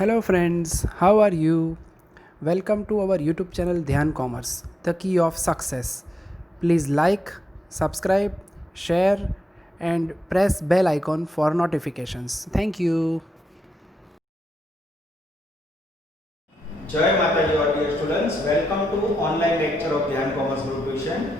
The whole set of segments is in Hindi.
Hello, friends, how are you? Welcome to our YouTube channel Dhyan Commerce, the key of success. Please like, subscribe, share, and press bell icon for notifications. Thank you. जय माता जी और dear students, welcome to online lecture of Dhyan commerce group tuition.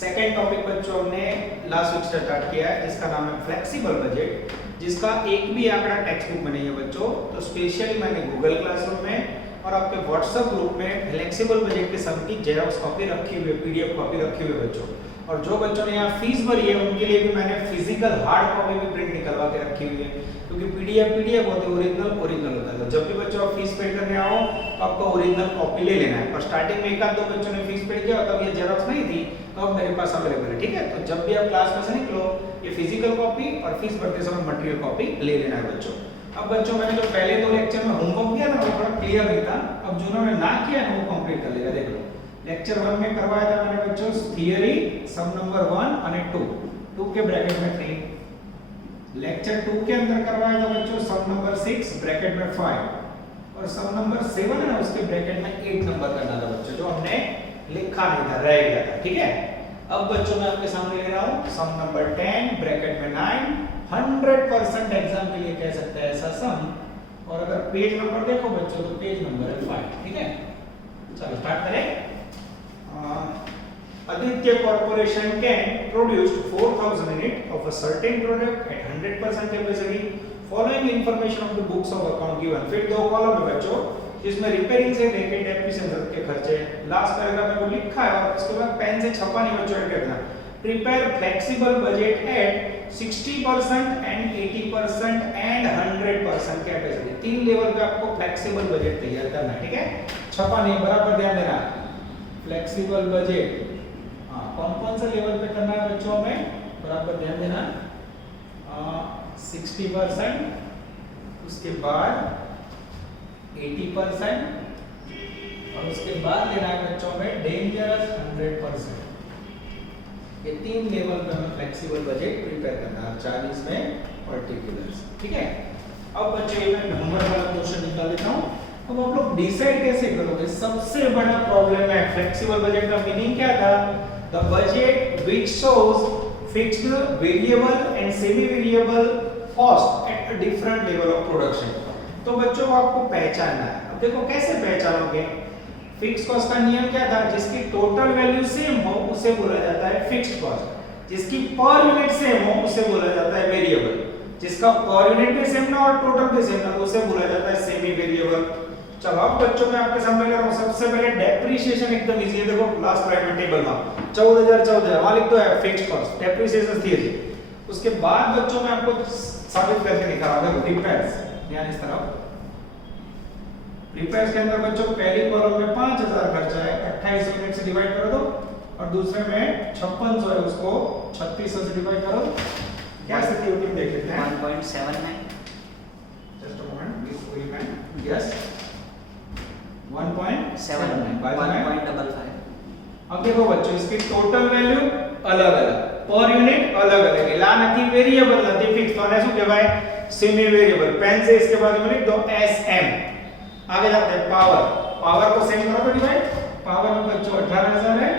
Second topic बच्चों हमने लास्ट वीक स्टार्ट किया है, जिसका नाम है फ्लेक्सिबल बजट, जिसका एक भी आंकड़ा टेक्स्ट बुक में नहीं है बच्चों। तो स्पेशली मैंने गूगल क्लासरूम में और आपके व्हाट्सएप ग्रुप में फ्लेक्सिबल बजट के सम की जेरॉक्स कॉपी रखी हुई है, पीडीएफ कॉपी रखी हुई है बच्चों। और जो बच्चों ने यहाँ फीस भरी है उनके लिए भी मैंने फिजिकल हार्ड कॉपी भी प्रिंट निकलवा के रखी हुई है, क्योंकि पीडीएफ होते हैं, ओरिजिनल होता है। तो जब भी बच्चों आप फीस पे करने आओ तो आपको ओरिजिनल कॉपी ले लेना है। और स्टार्टिंग में एक आध दो बच्चों ने फीस पे किया तब ये जेरॉक्स नहीं थी, तो अब मेरे पास अवेलेबल है, ठीक है। तो जब भी आप क्लास में से निकलो ये फिजिकल कॉपी और फीस भरते समय मटेरियल कॉपी ले लेना है बच्चों। अब बच्चों मैंने जो पहले दो लेक्चर में होमवर्क किया था वो थोड़ा क्लियर नहीं था, अब जो उन्होंने ना किया है वो कंप्लीट कर लेगा। देख लो, लेक्चर 1 में करवाया था मैंने बच्चों थियरी सम नंबर 1 और 2 के ब्रैकेट में 3। लेक्चर 2 के अंदर करवाया था बच्चों सम नंबर 6 ब्रैकेट में 5, और सम नंबर 7 है ना उसके ब्रैकेट में 8 नंबर करना था बच्चों, जो हमने लिखा नहीं था, रह गया था, ठीक है। अब बच्चों मैं आपके सामने ले रहा हूं सम नंबर 10 ब्रैकेट में 9। 100% एग्जाम के लिए कह सकते हैं ऐसा सम, और अगर पेज नंबर देखो बच्चों तो पेज नंबर है 5, ठीक है। चलो स्टार्ट करें। Aditya Corporation can produce 4,000 units of a certain product at 100% capacity. Following information of the books of account given. फिर दो कॉलम है बच्चों, जिसमें रिपेयरिंग से लेके डेप्रिसिएशन के खर्चे लास्ट पैराग्राफ में वो लिखा है, और उसके बाद पेन से छपा नहीं बच्चों ऐड करना। Prepare flexible budget at 60% and 80% and 100% capacity. 3 level पे आपको फ्लेक्सिबल बजट तैयार करना है, ठीक है। छपा नहीं, बराबर ध्यान देना। फ्लेक्सिबल बजट कौन कौन से लेवल पे करना है बच्चों में, बराबर ध्यान देना। 60%, उसके बाद 80%, और उसके बाद लेना है बच्चों में डेंजरस 100%। ये 3 लेवल पे हमें फ्लेक्सिबल बजट प्रिपेयर करना है, 40 में पर्टिकुलर्स, ठीक है। अब बच्चों मैं नंबर वाला क्वेश्चन निकाल देता हूं। अब आप लोग डिसाइड कैसे करोगे? सबसे बड़ा प्रॉब्लम है फ्लेक्सिबल बजट का मीनिंग क्या था? The budget which shows fixed, variable and semi variable cost at a different level of production. तो बच्चों आपको पहचानना है। अब देखो कैसे पहचानोगे? फिक्स कॉस्ट का नियम क्या था? जिसकी टोटल वैल्यू सेम हो उसे बोला जाता है फिक्स्ड कॉस्ट, जिसकी पर यूनिट सेम हो उसे बोला जाता है वेरिएबल, जिसका पर यूनिट भी सेम ना और टोटल भी सेम ना तो उसे बोला जाता है सेमी वेरिएबल। चलो अब बच्चों मैं आपके सामने ले रहा हूं, सबसे पहले डेप्रिसिएशन एकदम इजी है। देखो लास्ट स्लाइड में टेबल में 14,014 वहां लिख दो है फिक्स्ड कॉस्ट, डेप्रिसिएशन थियरी। उसके बाद बच्चों मैं आपको साबित करके दिखा रहा हूं। देखो रिपेयर्स, ध्यान इस तरफ। रिपेयर्स के अंदर बच्चों पहली कॉलम में 5,000 खर्चा है, 2800 यूनिट से डिवाइड कर दो, और दूसरे में 5600 है, उसको 3600 से डिवाइड करो। क्या स्थिति होती है देख लेते हैं। 1.79। Just a moment, this will man. Yes 1.79 1.55। अब देखो बच्चों इसकी टोटल वैल्यू अलग अलग, पर यूनिट अलग अलग, ला નથી વેરિયેબલ નથી ફિક્સ, તો આને શું કહેવાય? Semi variable. पेन से इसके बाजू में लिख दो एसएम। आगे जाते हैं पावर को सेम करो तो डिवाइड। पावर में बच्चों 18,000 है,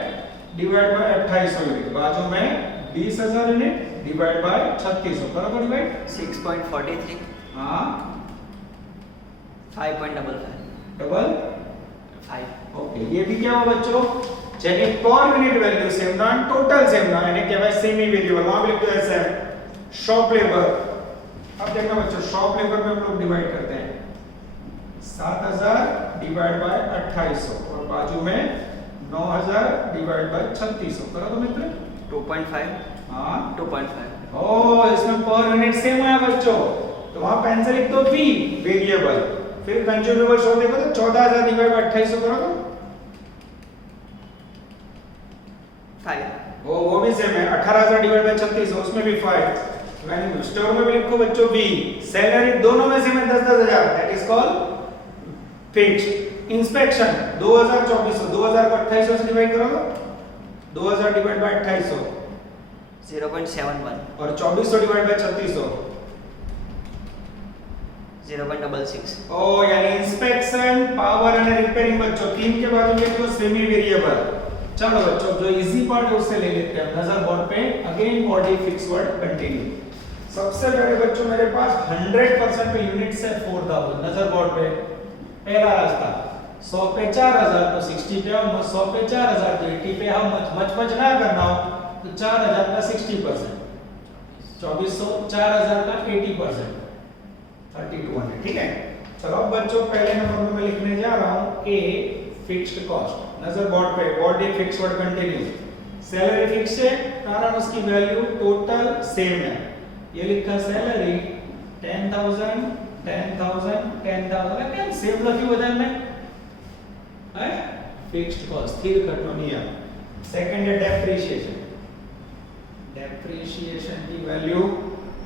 डिवाइड बाय 2800 यूनिट, बाजू में 20,000 यूनिट डिवाइड बाय 3600 करो तो डिवाइड 6.43। हां 5.55। डबल 5। ओके, ये भी क्या हुआ बच्चों? જેની પર યુનિટ વેલ્યુ સેમ ના ટોટલ સેમ ના એને કહેવાય સેમી વેરિયેબલ। वहां भी लिख दो एसएम। शॉप लेबर, अब देखना बच्चों शॉप लेबर में हम लोग डिवाइड करते हैं 7,000 डिवाइड बाय 2800, और बाजू में 9,000 डिवाइड बाय 3600 करो तो मित्र 2.5। हां 2.5। ओ इसमें पर यूनिट सेम है बच्चों, तो वहां पेन से लिख दो वी वेरिएबल। फिर कंज्यूमेबल शो देखो तो 14,000 डिवाइड बाय 2800 करो तो 5। वो भी सेम है। 18,000 डिवाइड बाय 3600 उसमें भी 5। वैल्यू स्टोर में भी लिखो बच्चों वी। सैलरी दोनों में सेम है 10,000, that is called fixed. Inspection 2,2400, 2000 को 2800 से डिवाइड करो तो 2000 डिवाइड बाय 2800 0.71। और 2400 डिवाइड बाय 3600 0.66. ओ यानी इंस्पेक्शन, पावर અને रिपेयरिंग बच्चों तीन के बाद ये जो सेमी वेरिएबल। चलो बच्चों जो इजी पार्ट है उससे ले लेते हैं नजर बोर्ड पे। Again body fix word continue. सबसे पहले बच्चों मेरे पास 100% पे यूनिट्स है 4000 नजर बोर्ड पे। पहला रास्ता 100 पे 4000 तो 60 पे हम 100 पे 4000 तो 80 पे हम मच ना करना हो तो 4000 का 60%, 2400 4000 का 80%, 3200। ठीक है। चलो अब बच्चों पहले नंबर में मैं लिखने जा रहा हूं ए फिक्स्ड कॉस्ट। नजर बोर्ड पे body fix word continue. Salary fix है कारण उसकी वैल्यू टोटल सेम है। ये लिखा सैलरी 10000 10000 10000 क्या सेम लखी बदल में है फिक्स्ड कॉस्ट स्थिर घटना नियम। सेकंड है डेप्रिसिएशन। डेप्रिसिएशन की वैल्यू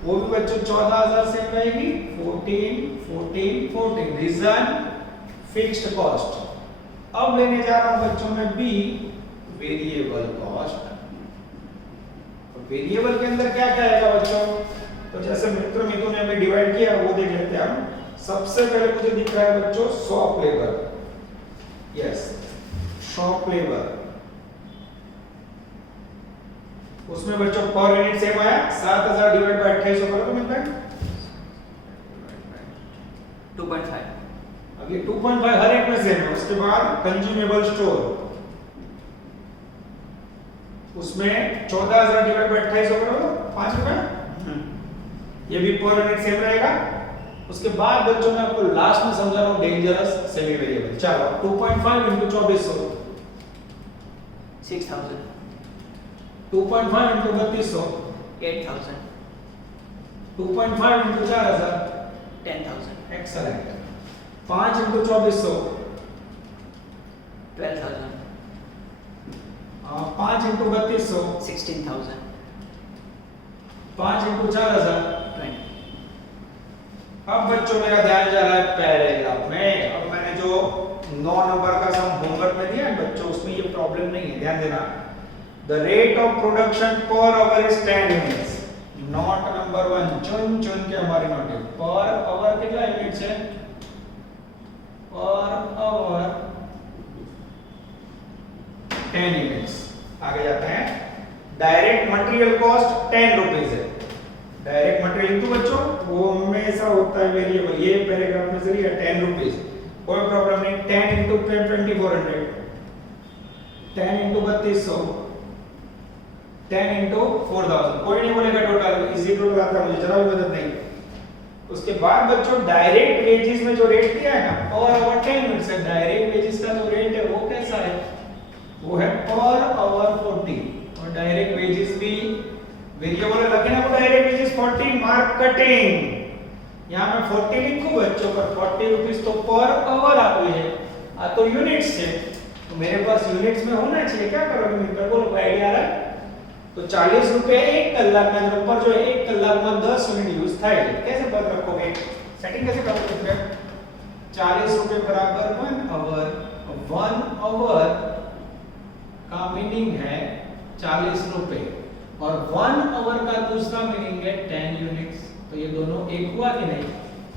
वो भी बच्चों 14000 सेम रहेगी 14 14 14 रीजन फिक्स्ड कॉस्ट। अब लेने जा रहा हूं बच्चों में बी वेरिएबल कॉस्ट। वेरिएबल के अंदर क्या क्या आएगा बच्चों तो जैसे मित्रों ने अभी डिवाइड किया वो देख लेते हैं हम। सबसे पहले मुझे दिख रहा है बच्चों shop labour. Yes shop labour उसमें बच्चों पर यूनिट सेम आया 7000 डिवाइड बाय 2800 करो तो मिलता है 2.5. अब ये 2.5 हर एक में सेम है। उसके बाद कंज्यूमेबल स्टोर उसमें 14000 डिवाइड बाय 2800 करो 5 रुपए। ये भी पर यूनिट सेम रहेगा। उसके बाद बच्चों मैं आपको लास्ट में समझा रहा हूं डेंजरस सेमी वेरिएबल। चलो 2.5 into 2400 6000. 2.5 into 3200 8000. 2.5 into 4000 10,000. Excellent. 5 into 2400 12,000. 5 into 3200 16,000. 5 into 4000। 20. अब बच्चों मेरा ध्यान जा रहा है पैराग्राफ में। अब मैंने जो 9 नंबर का सम होमवर्क में दिया है बच्चों उसमें ये प्रॉब्लम नहीं है ध्यान देना। The rate of production per hour is 10 units. Note number 1 चुन चुन के हमारी नोट है पर आवर कितना यूनिट्स है पर आवर 10 यूनिट्स। आगे जाते हैं। डायरेक्ट मटेरियल कॉस्ट 10 रुपीस है। डायरेक्ट मटेरियल इनटू बच्चों वो हमेशा होता है वेरिएबल। ये पैराग्राफ में जरिए 10 रुपीस कोई प्रॉब्लम नहीं। 10 into 2400 10 into 3200 10 into 4000 कोई नहीं बोलेगा टोटल इजी टोटल आता है मुझे जरा भी मदद नहीं। उसके बाद बच्चों डायरेक्ट वेजेस में जो रेट दिया है ना और आवर 10 यूनिट्स है। डायरेक्ट वेजेस का जो रेट है वो कैसा है वो है पर आवर 40 और डायरेक्ट वेजेस भी वेरिएबल लगे ना वो डायरेक्ट वेजेस 40 मार्क कटिंग। यहां मैं 40 लिखूं बच्चों पर 40 रुपीस तो पर आवर आती है तो यूनिट्स है तो मेरे पास यूनिट्स में होना चाहिए। क्या करोगे मित्र को आईडिया आ रहा है तो 40 रुपए एक कलाक में ऊपर जो एक कलाक में 10 यूनिट यूज था कैसे पता रखोगे सेटिंग कैसे करोगे। 40 रुपए बराबर 1 आवर। 1 आवर का मीनिंग है 40 रुपए और 1 आवर का दूसरा मीनिंग है 10 यूनिट्स। तो ये दोनों एक हुआ कि नहीं।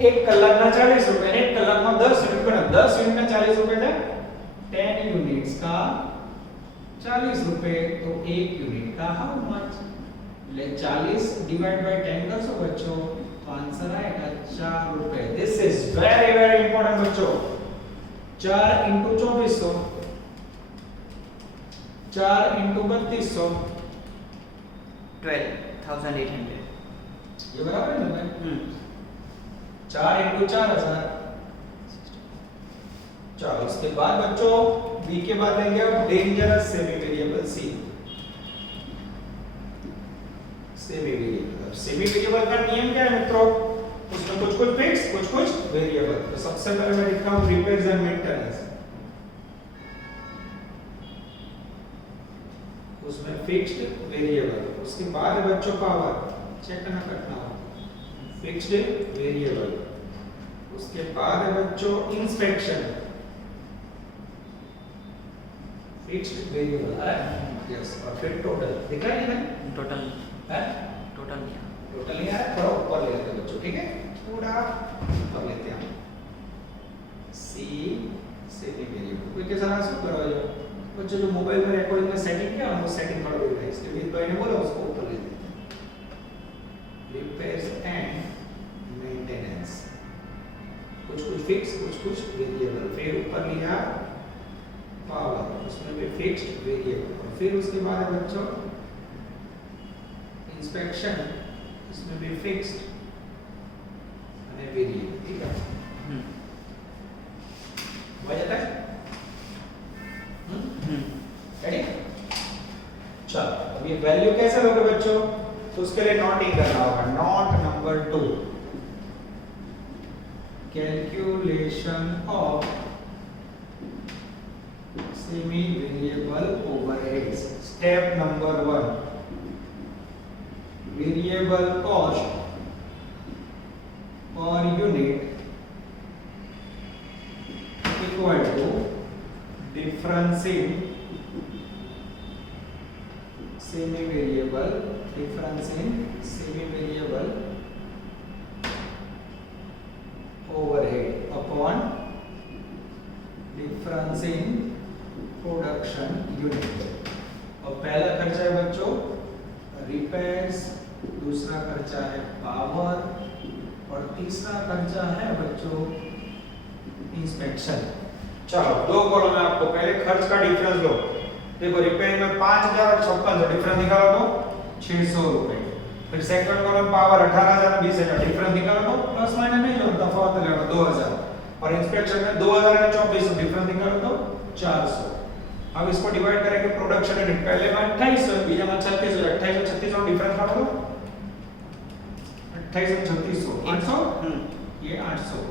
एक कलाक में 40 रुपए एक कलाक में 10 यूनिट का 10 यूनिट में 40 रुपए था 10 यूनिट्स का 40 रुपए तो एक यूनिट का हाउ मच। ले 40 डिवाइड बाय 10 कर सो बच्चों तो आंसर आएगा 4 रुपए। This is very very important बच्चों। 4 into 2400 4 into 3200 12,800. ये बराबर है ना 4 into 4000। चलो उसके बाद बच्चों बी के बाद लेंगे अब dangerous semi variable C. Semi variable semi variable का नियम क्या है मित्रों उसमें कुछ कुछ फिक्स कुछ वेरिएबल। तो सबसे पहले मैं लिखता हूं रिपेयर्स एंड मेंटेनेंस उसमें फिक्स्ड वेरिएबल। उसके बाद है बच्चों पावर चेक करना कटना फिक्स्ड वेरिएबल। उसके बाद है बच्चों इंस्पेक्शन फिक्स्ड वेरिएबल यस और फिर टोटल दिख रहा है ना टोटल है टोटल नहीं टोटल नहीं आ रहा थोड़ा ऊपर ले लेते हैं बच्चों ठीक है। थोड़ा कर लेते हैं सी सेमी वेरिएबल कोई के सारा શું કરો છો બચ્ચો जो मोबाइल में रिकॉर्डिंग में सेटिंग किया वो सेटिंग थोड़ा भी है इसके लिए भाई ने बोला उसको ऊपर ले देते हैं रिपेयर्स एंड मेंटेनेंस कुछ फिक्स कुछ वेरिएबल फिर ऊपर लिया पावर उसमें भी फिक्स्ड वेरिएबल और फिर उसके बाद है बच्चों इंस्पेक्शन इसमें भी फिक्स्ड અને वेरिएबल ठीक है हो जाता है रेडी चलो अब ये वैल्यू कैसे लोगे बच्चों तो उसके लिए नॉटिंग करना होगा not number 2 calculation of semi variable overheads step number 1 variable cost per unit equal to difference in semi variable overhead upon difference in production unit और पहला खर्चा है बच्चों रिपेयर्स दूसरा खर्चा है पावर और तीसरा खर्चा है बच्चों इंस्पेक्शन चलो दो कॉलम में आपको पहले खर्च का डिफरेंस लो देखो रिपेयरिंग में 5000 और 5600 डिफरेंस निकालो तो 600 रुपए फिर सेकंड कॉलम पावर 18000 और 20000 डिफरेंस निकालो तो प्लस माइनस नहीं लो तफावत ले लो 2000 और इंस्पेक्शन में 2000 और 2400 डिफरेंस निकालो तो 400 अब इसको डिवाइड करेंगे प्रोडक्शन यूनिट पहले में 2800 बीजा में 3600 2800 3600 डिफरेंस काटो 2800 3600 800 ये 800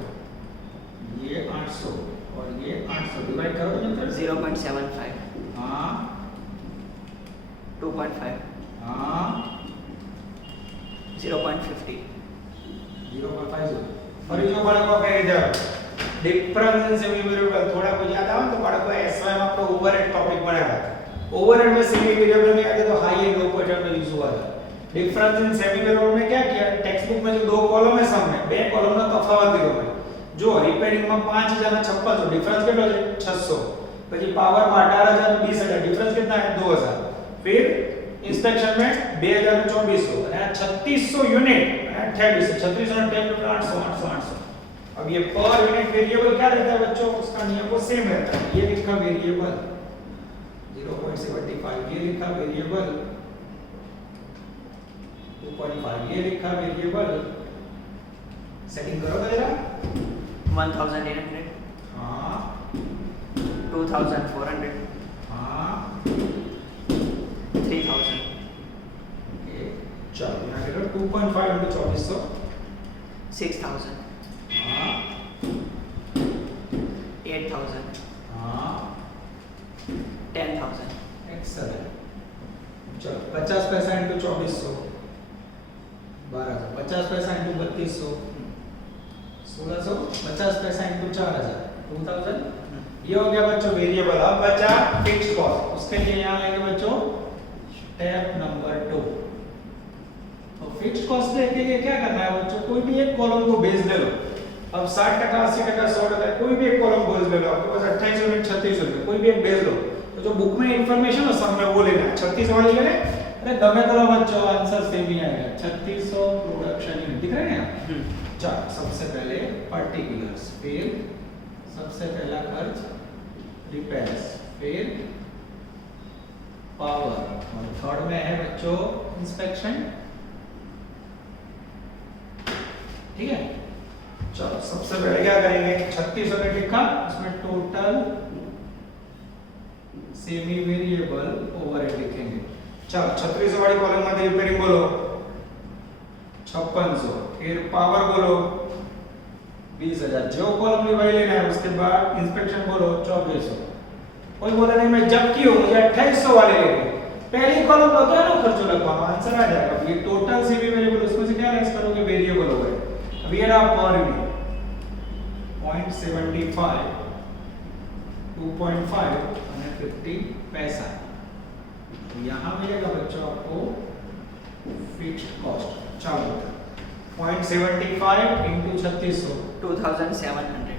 ये 800 और ये 800 डिवाइड करो तो मित्र 0.75 हां 2.5 हां 0.50 0.50 ફરી જો બાળકો કહી દે ડિફરન્સ ઇન સેમી વેરિયેબલ થોડા કોઈ યાદ આવે તો બાળકો એસવાય માં આપણો ઓવરહેડ ટોપિક ભણ્યા ओवरहेड में सेमी वेरिएबल में क्या कहते हैं हाई एंड लो पैटर्न में यूज हुआ था डिफरेंस इन सेमी वेरिएबल में क्या किया टेक्स्ट बुक में जो दो कॉलम है सम में બે कॉलम નો તફાવત દીધો હોય જો રિપેરિંગ में 5000 અને 5600 डिफरेंस કેટલો છે 600 પછી પાવર में 18000 અને 20000 डिफरेंस कितना है 2000 फिर इंस्पेक्शन में 2000 અને 2400 અને 3600 यूनिट 2800 3600 અને 800 800 अब ये पर यूनिट वेरिएबल क्या रहता है बच्चों उसका नियम वो सेम रहता है ये लिखा वेरिएबल 0.75 ये लिखा वेरिएबल 2.5 ये लिखा वेरिएबल सेटिंग करो तो जरा 1800 हां 2400 हां 3000 ओके चलो यहां करो 2.5 into 2400 6000 हां 8000 हां 10000 एक्सेलेंट चलो 50 पैसा into 2400 1200 50 पैसा into 3200 1600 50 पैसा into 4000 2000 ये हो गया बच्चों वेरिएबल अब बचा फिक्स्ड कॉस्ट उसके लिए यहां लेंगे बच्चों स्टेप नंबर 2 तो फिक्स्ड कॉस्ट के लिए क्या करना है बच्चों कोई भी एक कॉलम को बेस ले लो अब 60 80 100 कोई भी एक कॉलम बेस ले लो आपके पास 28 यूनिट 36 रुपए कोई भी एक बेस लो तो जो बुक में इंफॉर्मेशन है सब में वो लेना 36 वाली ले अरे दमे करो बच्चों आंसर सेम ही आएगा 3600 प्रोडक्शन यूनिट दिख रहे हैं आप चलो सबसे पहले पार्टिकुलर्स फिर सबसे पहला खर्च रिपेयर्स फिर पावर और थर्ड में है बच्चों इंस्पेक्शन ठीक है चलो सबसे पहले क्या करेंगे 3600 ने लिखा उसमें टोटल सेमी वेरिएबल ओवरहेड लिखेंगे चलो 3600 वाली कॉलम में रिपेयरिंग बोलो 5600 फिर पावर बोलो 20000 जो कॉलम में वही लेना है उसके बाद इंस्पेक्शन बोलो 2400 कोई बोला नहीं मैं जब की हूं मुझे 2800 वाले लेंगे पहली कॉलम तो क्या ना खर्च लगवा आंसर आ जाएगा ये टोटल सेमी वेरिएबल उसमें से क्या लेस करोगे वेरिएबल ओवरहेड अब ये रहा पर यूनिट 0.75 2.5 और 50 पैसा यहां मिलेगा बच्चों आपको फिक्स्ड कॉस्ट चलो 0.75 into 3600 2,700.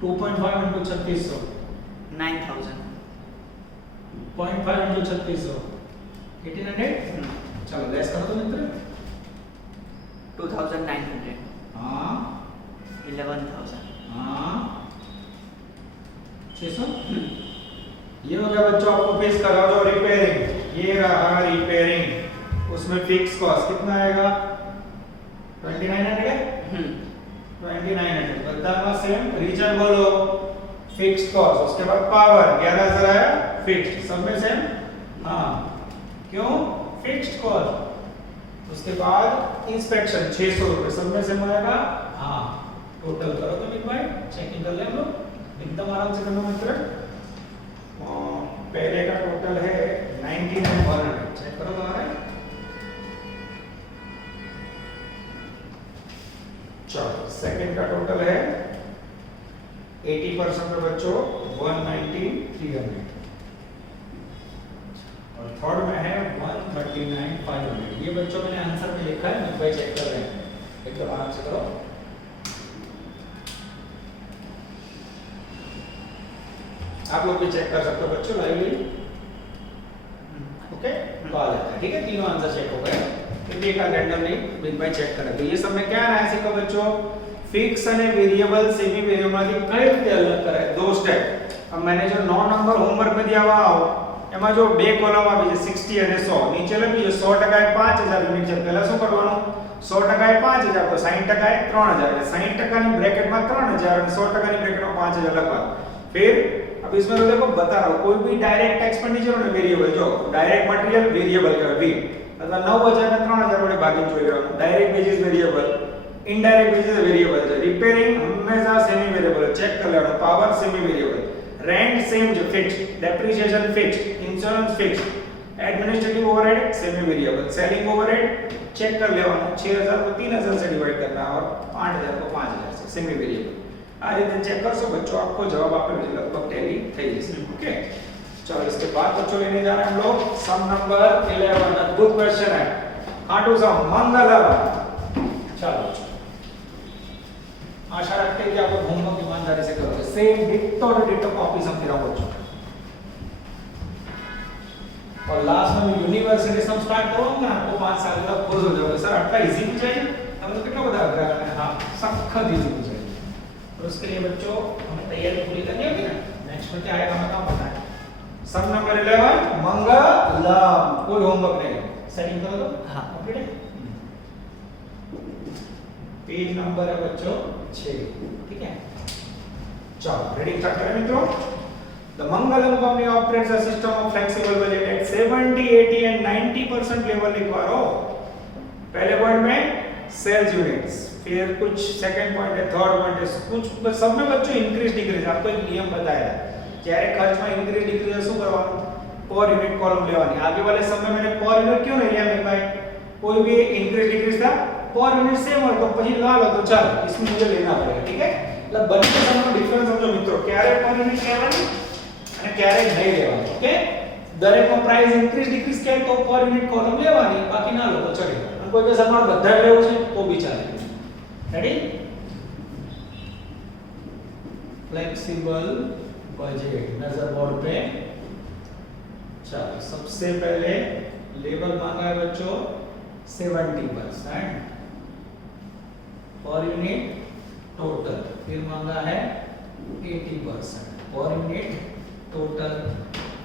2.5 into 3600 9,000. 0.5 into 3600 1800 चलो लेस करो तो मित्र 2,900. हाँ 11,000. हाँ 600 ये हो गया बच्चों आपको फेस करा दो रिपेयरिंग ये रहा रिपेयरिंग उसमें फिक्स कॉस्ट कितना आएगा 2900 है 2900 बताना सेम रीजन बोलो फिक्स्ड कॉस्ट उसके बाद पावर 11,000 आया फिक्स्ड सब में सेम हाँ क्यों फिक्स्ड कॉस्ट उसके बाद इंस्पेक्शन 600 रुपए सब में सेम आएगा हाँ टोटल करो तो बिग भाई चेकिंग कर ले हम लोग एकदम आराम से करना मित्र पहले का टोटल है 19,100 चेक करो तुम्हारे चलो सेकंड का टोटल है 80% पे बच्चों 190,300 और थर्ड में है 139,500 ये बच्चों मैंने आंसर में लिखा है मैं भाई चेक कर रहे हैं एकदम आराम से करो आप लोग भी चेक कर सकते हो बच्चों लाइवली ओके तो आ जाता है ठीक है तीनों आंसर चेक हो गए क्योंकि एक रैंडम नहीं बिग बाय चेक करें तो ये सब में क्या है सीखो बच्चों फिक्स અને વેરિયેબલ સેમી વેરિયેબલમાંથી કઈ રીતે અલગ કરાય દો સ્ટેપ अब मैंने जो 9 नंबर होमवर्क में दिया हुआ हो એમાં જો બે કોલમ આવી છે 60 અને 100 નીચે લખી છે 100% એ 5000 યુનિટ છે પહેલા શું કરવાનું 100% એ 5000 તો 60% એ 3000 એટલે 60% ની બ્રેકેટમાં 3000 અને 100% ની બ્રેકેટમાં 5000 લખવાનું फिर अब इसमें तो देखो बता रहा हूं कोई भी डायरेक्ट एक्सपेंडिचर ने वेरिएबल जो डायरेक्ट मटेरियल वेरिएबल का वी अथवा 9000 ने 3000 वडे भागी જોઈ લેવાનું direct wages variable indirect wages variable છે रिपेयरिंग हमेशा सेमी वेरिएबल चेक कर लेવાનો power semi variable rent same जो fixed depreciation fixed insurance fixed administrative overhead semi variable selling overhead check कर लेવાનો 6000 को 3000 से डिवाइड करना और 5000 को 5000 से सेमी वेरिएबल आ રીતે चेक करशो बच्चों आपको जवाब आपके लगभग टैली થઈ જશે ओके चलो इसके बाद बच्चों लेने जा रहे हैं हम लोग सम नंबर 11 अद्भुत क्वेश्चन है खाटू सम मंगलम चलो आशा रखते हैं कि आप लोग होमवर्क ईमानदारी से करोगे सेम डिट्टो कॉपी सब फिर बच्चों और लास्ट में यूनिवर्सिटी सम स्टार्ट करूंगा आपको 5 साल तक खुश हो जाओगे सर अटला इजी भी चाहिए हम लोग कितना बता रहे हैं हां सख्त इजी भी चाहिए और उसके लिए बच्चों हमें तैयारी पूरी करनी होगी ना नेक्स्ट में क्या आएगा मैं बताऊं सम नंबर 11 मंगलम कोई होमवर्क नहीं सेटिंग करो तो हाँ कंप्लीट है पेज नंबर है बच्चों 6 ठीक है चलो रेडी स्टार्ट करें मित्रों The Mangalam company operates a system of flexible budget at 70, 80 and 90% level लिखवारो पहले पॉइंट में सेल्स यूनिट्स फिर कुछ सेकंड पॉइंट है थर्ड पॉइंट है कुछ सब में बच्चों इंक्रीज डिक्रीज आपको एक नियम बताया જ્યારે ખર્ચમાં ઇન્ક્રીઝ ડિક્રીઝ શું કરવાનું પર યુનિટ કોલમ લેવાની आगे वाले सब में मैंने पर यूनिट क्यों नहीं लिया मेरे भाई कोई भी इंक्रीज डिक्रीज था पर यूनिट सेम हो तो પછી ला लो तो चल इसमें मुझे लेना पड़ेगा ठीक है मतलब બંને સમનો ડિફરન્સ સમજો મિત્રો ક્યારે પર યુનિટ લેવાની અને ક્યારે નહીં લેવાની ઓકે દરેકમાં પ્રાઇસ ઇન્ક્રીઝ ડિક્રીઝ કરે તો પર યુનિટ કોલમ લેવાની બાકી ના લો તો ચલે અને કોઈ કે સમાન બધા લેવું છે તો બી ચાલે રેડી फ्लेक्सिबल बजट नजर बोर्ड पे चलो सबसे पहले लेवल मांगा है बच्चों 70% पर यूनिट टोटल फिर मांगा है 80% पर यूनिट टोटल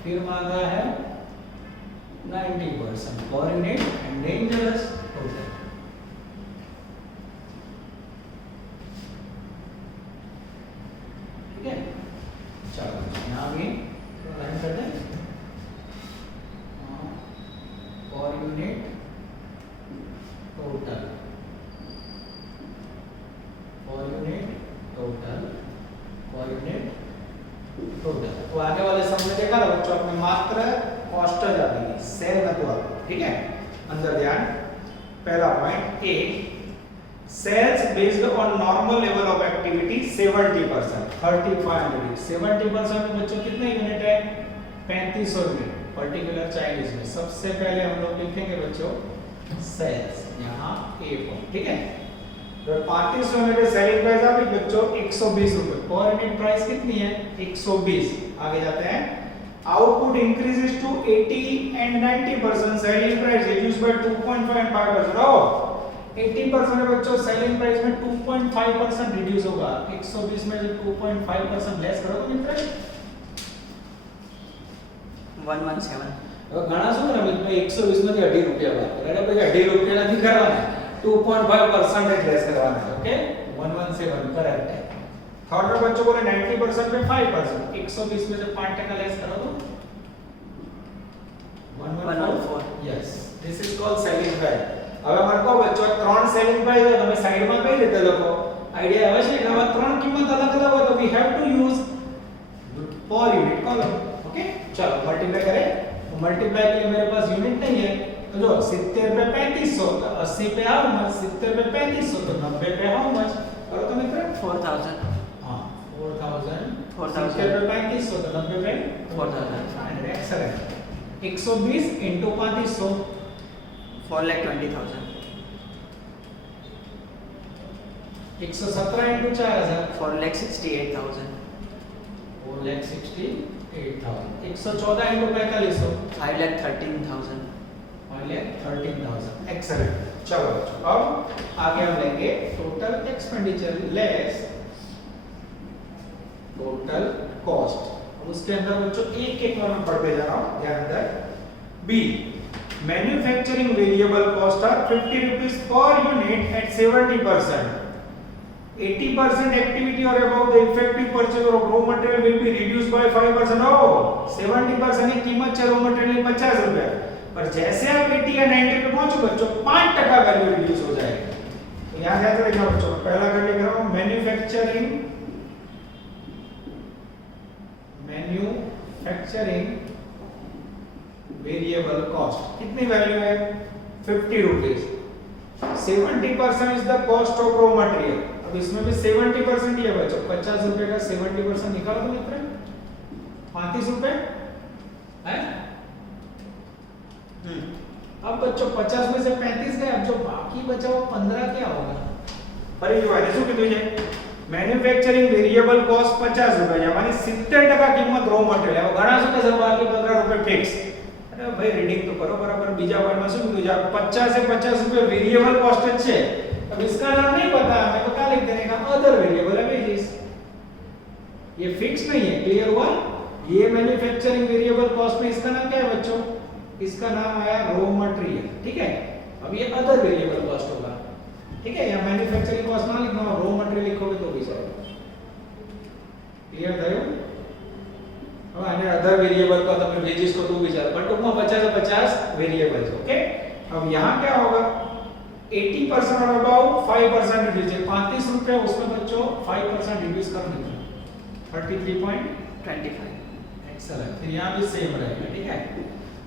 फिर मांगा है 90% per unit and dangerous total ठीक है चलो यहाँ भी लाइन करते हैं per unit total per unit total per unit total तो आगे वाले सब में देखा था बच्चों आपने मात्र कॉस्ट आ जाती है सेल न तो ठीक है अंदर ध्यान पहला point A sales based on normal level of activity 70% 3500 70% में बच्चों कितने यूनिट है 3500 यूनिट पर्टिकुलर चाइल्ड में सबसे पहले हम लोग लिखेंगे बच्चों सेल्स यहाँ ए पर, ठीक है। तो 3500 यूनिट सेलिंग प्राइस आ गई बच्चों 120 रुपए। पर यूनिट प्राइस कितनी है? 120। आगे जाते हैं। Output increases to 80 and 90%, selling price reduce by 2.5 and 5%। ओ 80% है बच्चों, सेलिंग प्राइस में 2.5% रिड्यूस होगा। 120 में से 2.5% लेस करो तो मित्र 117 હવે ઘણા શું કરે મિત્ર 120 માંથી 2.5 રૂપિયા બાદ કરે એટલે પછી 2.5 રૂપિયા નથી કરવાના, 2.5% લેસ કરવાના છે। ઓકે 117 करेक्ट है। थर्ड में बच्चों बोले 90% में 5%, 120 में से 5% लेस करो तो 114। Yes, this is called selling price. હવે અમાર કહો બચ્ચો ત્રણ સેલિંગ પ્રાઇસ હોય તમે સાઈડમાં કઈ રીતે લખો? આઈડિયા આવે છે કે આવા ત્રણ કિંમત અલગ અલગ હોય તો we have to use per unit column. Okay चलो मल्टीप्लाई करें। मल्टीप्लाई के लिए मेरे पास यूनिट नहीं है तो जो 70 पे 3500 तो 80 पे हाउ मच, 70 पे 3500 तो 90 पे हाउ मच करो तो मित्र 4000 हां 4000 4000 70 पे 3500 तो 90 पे 4500 excellent. 120 into 3500 4,20,000 117 into 4000 4,68,000 4,68,000 114 into 4500 5,13,000 5,13,000 excellent. चलो अब आगे हम लेंगे total expenditure less total cost. उसके अंदर बच्चों एक एक बार मैं पढ़ते जा रहा हूं, ध्यान दें। B manufacturing variable cost are 50 rupees per unit at 70%। 80% activity or above the effective purchase of raw material will be reduced by 5%। ओ 70% की कीमत है रॉ मटेरियल की 50 रुपए, पर जैसे आप 80 या 90 पे पहुंचो बच्चों 5% वैल्यू रिड्यूस हो जाएगी। तो यहां याद रखना बच्चों, पहला कर लिख रहा हूं मैन्युफैक्चरिंग वेरिएबल कॉस्ट कितनी वैल्यू है? 50 rupees. 70% is the cost of raw material. अब इसमें भी 70% ही है बच्चों, 50 रुपए का 70% निकालो तो मित्र 35 रुपए है। अब बच्चों 50 में से 35 गए, अब जो बाकी बचा वो 15 क्या होगा? अरे जो है શું કીધું છે? મેન્યુફેક્ચરિંગ વેરિએબલ કોસ્ટ 50 રૂપિયા यानी 70% કિંમત રો મટીરીયલ। હવે ઘણા શું કે સર બાકી 15 રૂપિયા ફિક્સ। અરે ભાઈ રીડિંગ તો કरो बराबर। બીજા વર્ડમાં શું કીધું છે? 50 से 50 रुपए वेरिएबल कॉस्ट है। अब इसका नाम नहीं पता हमें तो क्या लिख देने का? Other variable wages. ये फिक्स नहीं है, क्लियर हुआ? ये मैन्युफैक्चरिंग वेरिएबल कॉस्ट में इसका नाम क्या है बच्चों? इसका नाम आया रॉ मटेरियल, ठीक है। अब ये अदर वेरिएबल कॉस्ट होगा, ठीक है। या मैन्युफैक्चरिंग कॉस्ट ना लिखना, रॉ मटेरियल लिखोगे तो भी चलेगा। क्लियर થયું? હવે આને અધર વેરિએબલ का તમે વેजेस को तो भी चल, पर टूंकમાં 50 से 50 वेरिएबल है, ओके। अब यहाँ क्या होगा? 80% और अबाउ 5% रिड्यूस है। 35 रुपए उसमें बच्चों 5% रिड्यूस कर देंगे 33.25। एक्सीलेंट। फिर यहाँ भी सेम रहेगा, ठीक है।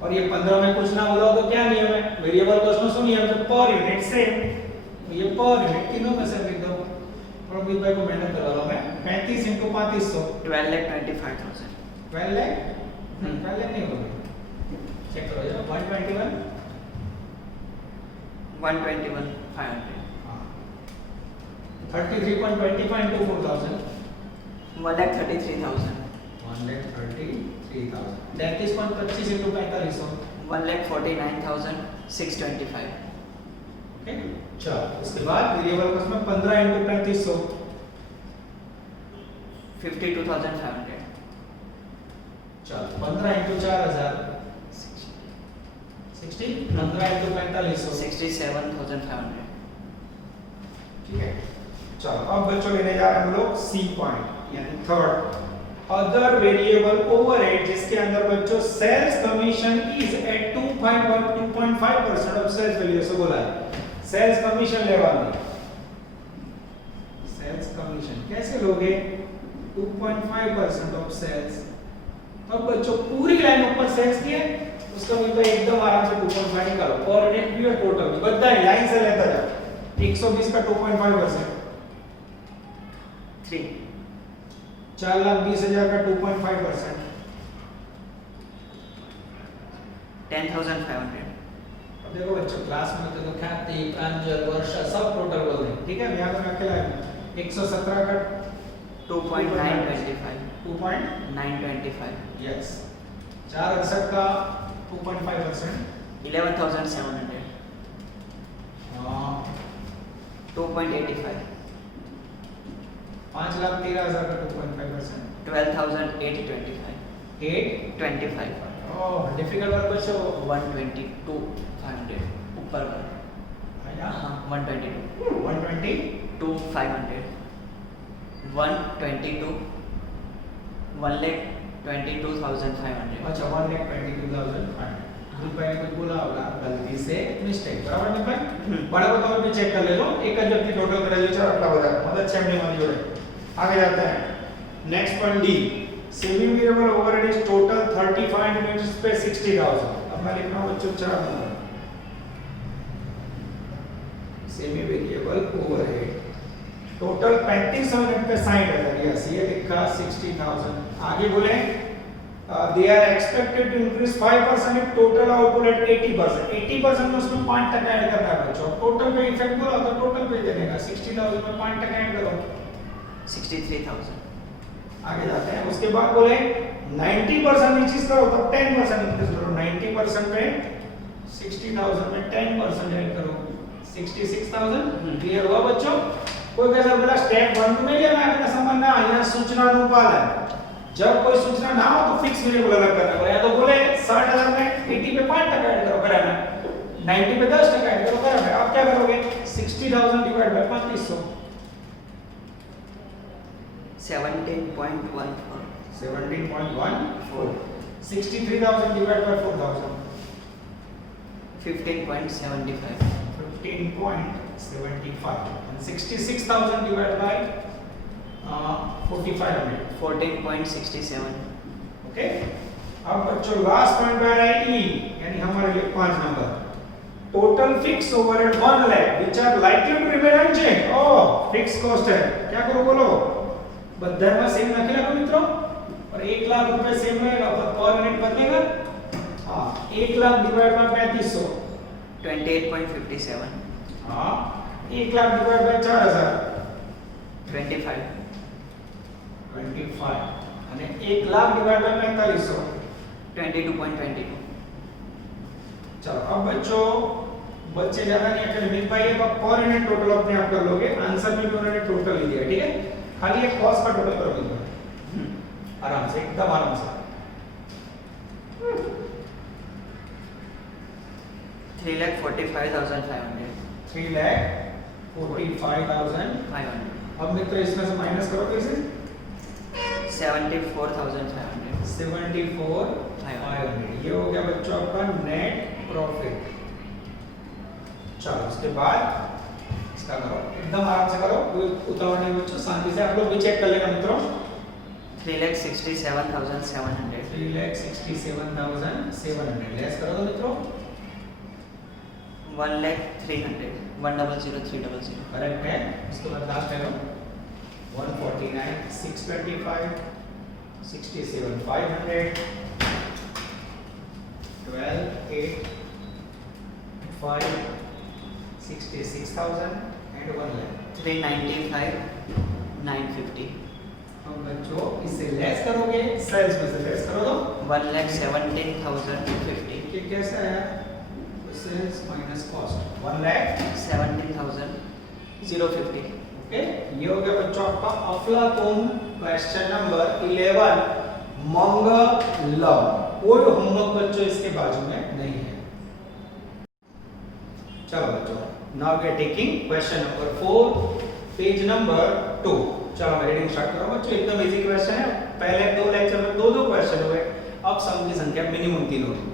और ये 15 में कुछ ना बोला तो क्या नियम है? वेरिएबल कॉस्ट में શું नियम है? Per unit same. तो ये पर यूनिट तीनों में से लिख दो। और अमित भाई को मेहनत करवा लो मैं। 35 into 3500 12,25,000 12 लाख 12 लाख नहीं होगा, चेक करो जरा। 121 121,500 33.25 into 4,000 1,33,000 1,33,000 33.25 into 4500 1,49,625 ओके। चलो उसके बाद वेरिएबल कॉस्ट में 15 into 3500 52,500 चलो 15 into 4000 60 15 into 4500 67,500 ठीक है। चलो अब बच्चों लेने जा रहे हैं हम लोग सी पॉइंट यानी थर्ड अदर वेरिएबल ओवरहेड, जिसके अंदर बच्चों sales commission is at 2.5% of sales value. ऐसे बोला है सेल्स कमीशन लेवानी। सेल्स कमीशन कैसे लोगे? 2.5% ऑफ सेल्स। अब बच्चों पूरी लाइन ऊपर सेल्स की है, उसका भी तो एकदम आराम से 2.5 निकालो। पर यूनिट भी और टोटल भी बता है लाइन से लेता जाओ। 120 का 2.5% 3 4,20,000 का 2.5% 10,500 देखो बच्चों क्लास में होते तो ख्याति प्रांजल वर्षा सब टोटल बोल दें, ठीक है। यहाँ तो मैं अकेला हूँ। 117 का 2.925 2.925 925 यस। 468 का 2.5%, 11,700 2.85 5,13,000 का 2.5%, 12,825 825 ओह डिफिकल्ट वर्क बच्चों। 122,500 ऊपर वाला आया हाँ 122 120 2,500 122 1,22,500 अच्छा 1,22,500 रुपए कुछ बोला होगा गलती से मिस्टेक बराबर ને ભાઈ બરાબર તો भी चेक कर ले लो एक જ व्यक्ति टोटल करेलो છે આટલા બધા મદદ છે એમની મારી જોડે आगे जाते हैं next point D semi variable overhead is total 35 units पे 60,000 अब मैं लिख रहा हूं बच्चों 4 number semi variable overhead total 35 unit पे 60,000 यस ये लिखा 60,000 आगे बोले they are expected to increase 5% if total output at 80% 80% में उसमें 5% ऐड करना है बच्चों टोटल पे इफेक्ट बोला तो टोटल पे देने का 60,000 में 5% ऐड करो 63,000 आगे जाते हैं उसके बाद बोले 90% नीचे करो तब 10% इंक्रीज करो 90% पे 60,000 में 10% ऐड करो 66,000 क्लियर हुआ बच्चों कोई कैसा बोला स्टेप 1 में लेना है अपना समझना यहां सूचना अनुपाल है जब कोई सूचना ना हो तो फिक्स वेरिएबल अलग करना पड़ेगा या तो बोले 60,000 में 80 पे 5% ऐड करो कराना 90 पे 10% ऐड करो कराना आप क्या करोगे 60,000 divide by 3500 17.14 63,000 divided by 4,000 15.75 15.75 and 66,000 divided by 4,500 14.67 okay अब बच्चों लास्ट पॉइंट पे आ रहा है ई यानी हमारे लिए 5 number total fix overhead 1 lakh which are likely to remain unchanged oh fix cost है क्या करो बोलो बधाમાં सेम નાખી રાખો મિત્રો और 1 लाख रुपए सेम रहेगा तो पर यूनिट बदलेगा हां 1 लाख डिवाइड बाय 3500 28.57 हां 1 लाख डिवाइड बाय 4000 25 અને 1 लाख डिवाइड बाय 4500 22.22 चलो अब बच्चों बच्चे ज्यादा नहीं अकेले मिल पाएंगे तो पर यूनिट टोटल अपने आप कर लोगे आंसर में भी उन्होंने टोटल लिया है ठीक है खाली एक कॉस्ट का टोटल करो बिल्कुल आराम से एकदम आराम से 3,45,500 3,45,500 अब मित्र इसमें से माइनस करो कैसे 74,500 74,500 ये हो गया बच्चों आपका नेट प्रॉफिट चलो उसके बाद इसका करो एकदम आराम से करो कोई उतावल नहीं बच्चों शांति से आप लोग भी चेक कर लेना मित्रों 3,67,700 3,67,700 लेस करो तो मित्रों 1,03,000 1,003,000 करेक्ट है उसके बाद लास्ट है 149,625 67,500 12,8,5 66,000 and 1 lakh 3,95,950 अब बच्चों इससे लेस करोगे सेल्स में से लेस करो तो 1,17,050 ये कैसा है सेल्स माइनस कॉस्ट 17,050 ओके ये हो गया बच्चों आपका अफलातून क्वेश्चन नंबर 11 मंगलम कोई होमवर्क बच्चों इसके बाजू में नहीं है चलो बच्चों now we are taking question number 4 page number 2 चलो मैं रीडिंग स्टार्ट कर रहा हूं बच्चों एकदम इजी क्वेश्चन है पहले दो लेक्चर में दो क्वेश्चन हुए अब सम की संख्या मिनिमम 3 होगी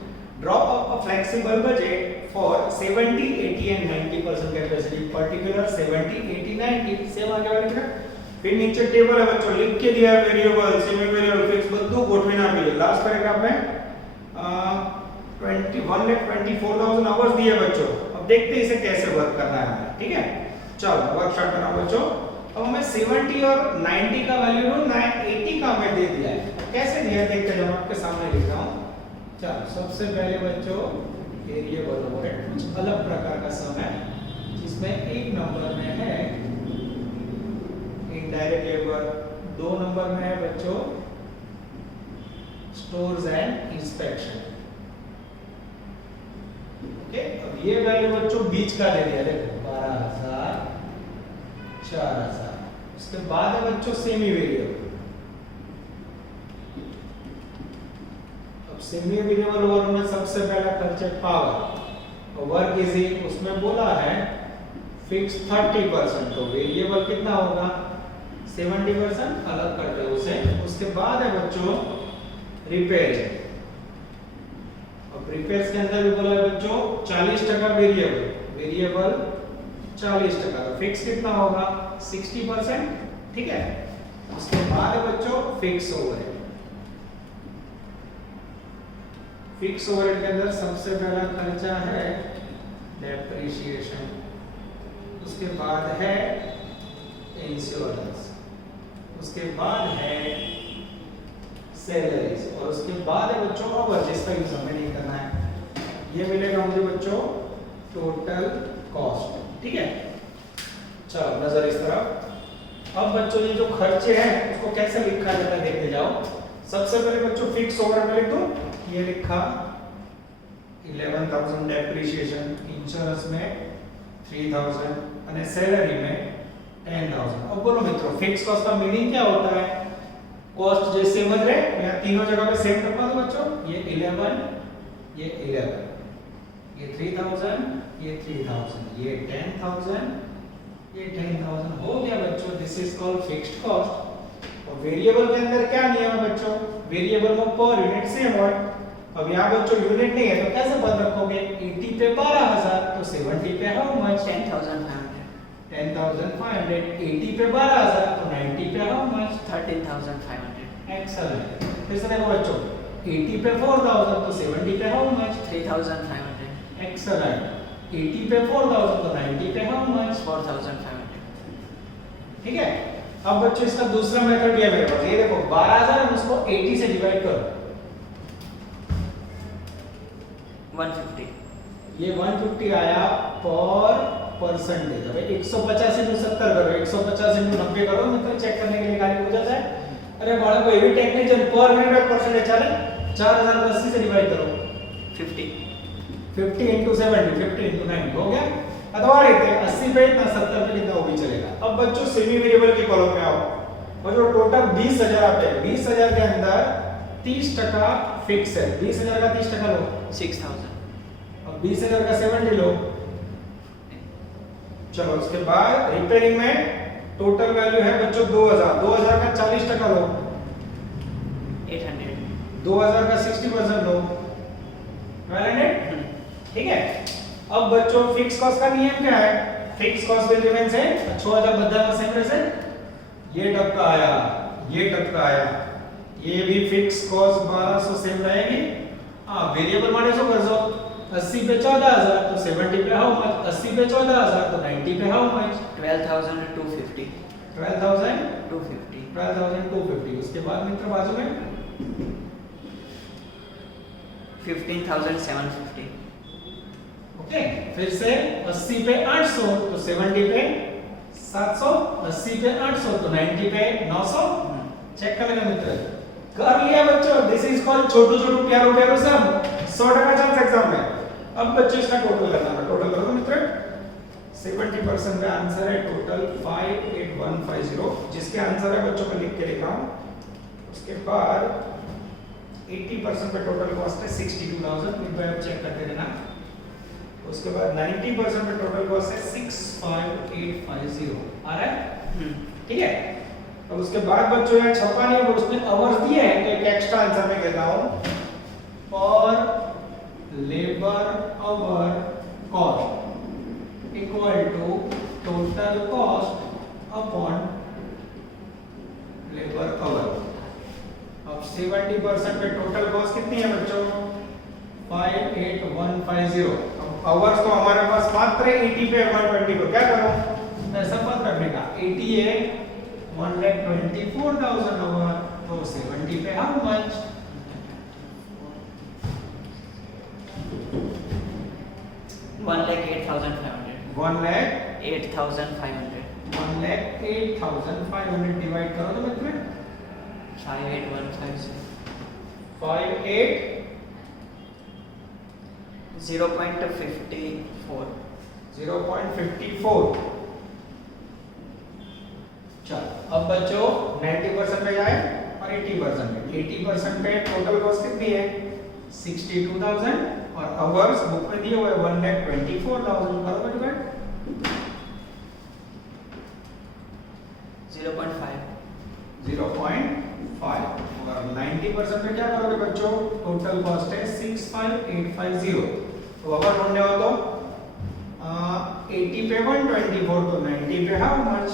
draw a flexible budget for 70 80 and 90% capacity particular 70 80 90 same आगे वाली तरह फिर नीचे टेबल है बच्चों लिख के दिया है वेरिएबल सेमी वेरिएबल फिक्स બધું ગોઠવીને આપેલું लास्ट पैराग्राफ में 1,24,000 आवर्स दिए बच्चों अब देखते हैं इसे कैसे वर्क करना है हमें ठीक है चलो वर्क स्टार्ट करना बच्चों अब हमें 70 और 90 का वैल्यू 80 का हमें दे दिया है कैसे दिया देखते हैं हम आपके सामने लिख रहा हूं चलो सबसे पहले बच्चों वेरिएबल ओवरहेड कुछ अलग प्रकार का सम है जिसमें एक नंबर में है इनडायरेक्ट लेबर, 2 नंबर में है बच्चों स्टोर्स एंड इंस्पेक्शन। ओके, अब ये वैल्यू बच्चों बीच का दे दिया, देखो 12,000 4,000। उसके बाद है बच्चों सेमी वेरिएबल। अब सेमी वेरिएबल वर्क में सबसे पहला खर्च पावर, वर्क इज इन, उसमें बोला है फिक्स 30%, तो वेरिएबल कितना होगा 70%, अलग करते हैं उसे। उसके बाद है बच्चों रिपेयर। अब रिपेयर्स के अंदर भी बोला है बच्चों 40% वेरिएबल 40%, तो फिक्स कितना होगा 60%, ठीक है। उसके बाद है बच्चों फिक्स ओवरहेड। फिक्स ओवरहेड के अंदर सबसे पहला खर्चा है डेप्रिसिएशन, उसके बाद है इंश्योरेंस, उसके बाद है सैलरीज, और उसके बाद है बच्चों ओवर जिसका यूज हमें नहीं करना है। ये मिलेगा मुझे बच्चों टोटल कॉस्ट, ठीक है। चलो नजर इस तरफ। अब बच्चों ये जो खर्चे हैं उसको कैसे लिखा जाता है देखते जाओ। सबसे पहले बच्चों फिक्स ओवरहेड में लिख दो, ये लिखा 11,000 डेप्रिसिएशन, इंश्योरेंस में 3,000 और सैलरी में 10,000। अब बोलो मित्रों फिक्स कॉस्ट का मीनिंग क्या होता है? कॉस्ट जैसे समझ रहे, यहाँ तीनों जगह पे सेम रखवा दो बच्चों, ये 11, ये 11, ये 3,000, ये 3,000, ये 10,000, ये 10,000 हो गया बच्चों। This is called fixed cost. और वेरिएबल के अंदर क्या नियम है बच्चों? वेरिएबल में पर यूनिट सेम वर्ड। अब यहाँ बच्चों यूनिट नहीं है तो कैसे पद रखोगे? 80 पे 12,000 तो 70 पे हाउ मच? 10,500, 10,500। 80 पे 12,000 तो 90 पे हाउ मच? 13,500, एक्सेलेंट। फिर से देखो बच्चों 80 पे 4,000 तो 70 पे हाउ मच? 3,500, एक्सेलेंट। 80 पे 4,000 तो 90 पे हाउ मच? 4,500, ठीक है। अब बच्चों इसका दूसरा मेथड ये मेरे पास, ये देखो 12,000 हम उसको 80 से डिवाइड करो, 150, ये 150 आया पर परसेंटेज। अब 150 into 70 करो, 150 into 90 करो, मतलब चेक करने के लिए गाली हो जाता है। अरे बड़ा कोई भी टेक्निक जब पर मिनट में परसेंटेज चले, 4,000 को 80 से डिवाइड करो, 50, 50 into 70, 50 into 90 हो गया। अथवा लेते 80 पे इतना 70 पे कितना वो भी चलेगा। अब बच्चों सेमी वेरिएबल के कॉलम में आओ, और जो टोटल 20,000 आते हैं, 20,000 के अंदर 30% फिक्स है, 20,000 का 30% लो, 6,000, अब 20,000 का 70 लो। चलो उसके बाद रिपेयरिंग में टोटल वैल्यू है बच्चों 2,000, 2,000 का 40% लो, 800, 2,000 का 60% लो, 1200, ठीक है। अब बच्चों फिक्स कॉस्ट का नियम क्या है? Fix cost will remain same, 6,000 બધા का सेम રહેશે। ये टक्का आया, ये टक्का आया, ये भी फिक्स कॉस्ट 1200 सेम रहेगी। हां वेरिएबल માટે શું કરશો? 80 पे 14,000 तो 70 पे हाउ मच? 80 पे 14,000 तो 90 पे हाउ मच? 12,250, 12,250, 250, 12,250। उसके बाद मित्र बाजू में 15,750, ओके। फिर से 80 पे 800 तो 70 पे 700, 80 पे 800 तो 90 पे 900। चेक कर लेना मित्र, कर लिया बच्चों। दिस इज कॉल्ड छोटू छोटू प्यारो प्यारो सम, 100% चांस एग्जाम में। अब बच्चों इसका टोटल करना है, टोटल करो मित्र। 70% का आंसर है टोटल 58150, जिसके आंसर है बच्चों मैं लिख के लिख रहा हूं। उसके बाद 80% पे टोटल कॉस्ट है 62,000, एक बार चेक करते रहना। उसके बाद 90% पे टोटल कॉस्ट है 65850 आ रहा है, ठीक है। अब उसके बाद बच्चों यहाँ छपा नहीं है, उसने आवर्स दिए हैं तो एक एक्स्ट्रा आंसर मैं कहता हूं, पर labour hour cost equal to total cost upon labour hour. अब 70% पे टोटल कॉस्ट कितनी है बच्चों? 58150। अब आवर्स तो हमारे पास मात्र 80 पे 120 को क्या करो? ऐसा पद रखने का, 80 है 124,000 आवर तो 70 पे हाउ मच? 8,500. 1 lakh 8,500. 1,08,500 डिवाइड करो तो बच्चों 58150. 58 0.54. 0.54। चलो अब बच्चों 90% पे जाए और 80% पे। 80% पे टोटल कॉस्ट कितनी है 62,000 और आवर्स बुक में दिए हुए 1,24,000 करो बच्चों 0.5. 0.5 और 90% पे क्या करोगे बच्चों टोटल कॉस्ट है 65,850। तो अगर ढूंढने हो तो 80 पे 124 तो 90 पे हाउ मच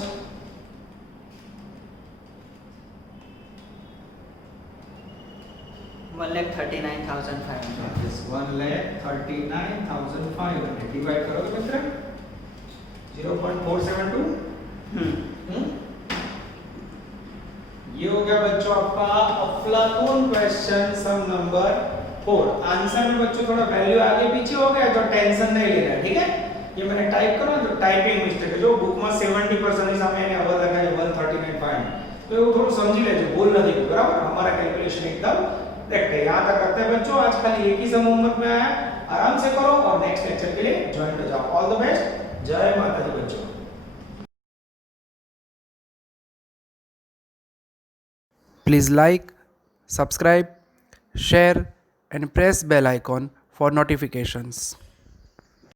1,39,500. 1,39,500 डिवाइड करोगे मित्र 0.472। ये हो गया बच्चों आपका अफलातून क्वेश्चन सम नंबर 4। आंसर में बच्चों थोड़ा वैल्यू आगे पीछे हो गया तो टेंशन नहीं लेना ठीक है। ये मैंने टाइप करा तो टाइपिंग मिस्टेक है जो बुक में 70% ની સામે એને અવર લગાય 139.5 तो वो थोड़ा समझी लेજો भूल ना देखो बराबर। हमारा कैलकुलेशन एकदम देखते हैं यहां तक करते हैं बच्चों। आज खाली एक ही सम होमवर्क में आया आराम से करो और नेक्स्ट लेक्चर के लिए ज्वाइन हो जाओ। All the best. जय माता दी बच्चों। Please like, subscribe, share and press bell icon for notifications.